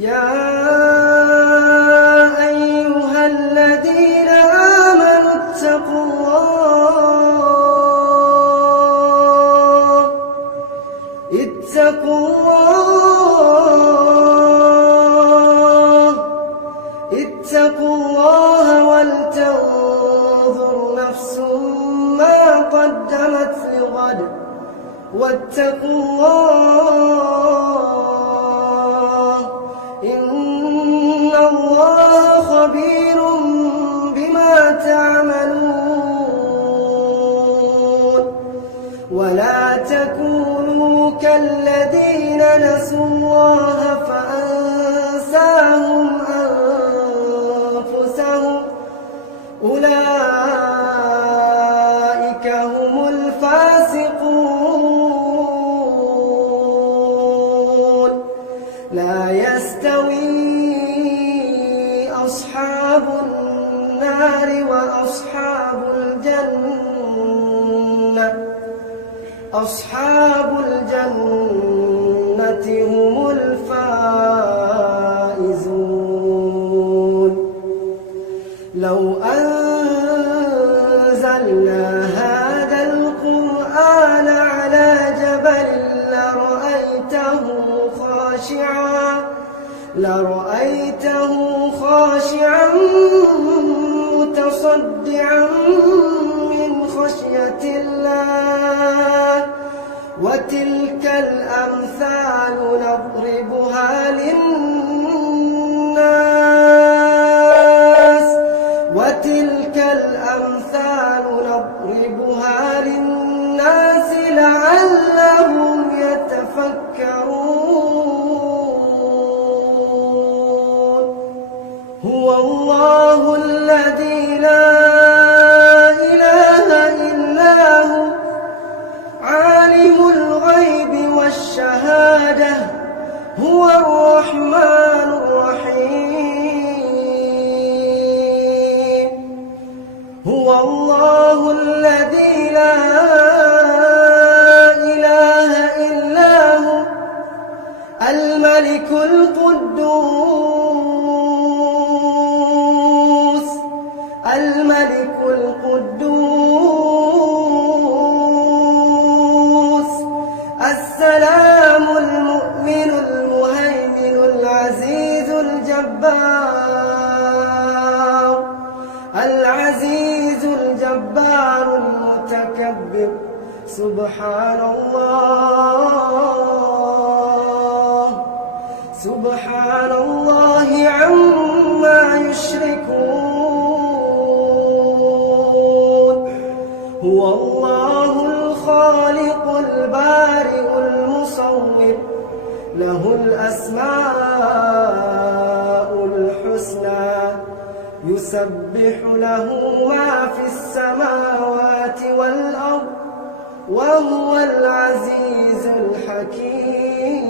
يا أيها الذين آمنوا اتقوا الله ولتنظر نفس ما قدمت لغد واتقوا الله إن الله خبير بما تعملون ولا تكونوا كالذين نسوا الله فأنساهم أنفسهم أولئك هم الفاسقون لا يستوي أصحاب النار وأصحاب الجنة أصحاب الجنة هم الفائزون لو أنزلنا هذا القرآن على جبل لرأيته خاشعا متصدعا من خشية الله وتلك الأمثال نضربها للناس لعلهم يتفكرون هو الله الذي لا إله إلا هو عالم الغيب والشهادة هو الرحمن الرحيم هو الله الذي لا إله إلا هو الملك القدوس السلام المؤمن المهيمن العزيز الجبار المتكبر سبحان الله عما يشركون هو الله الخالق البارئ المصور له الأسماء الحسنى يسبح له ما في السماوات والأرض وهو العزيز الحكيم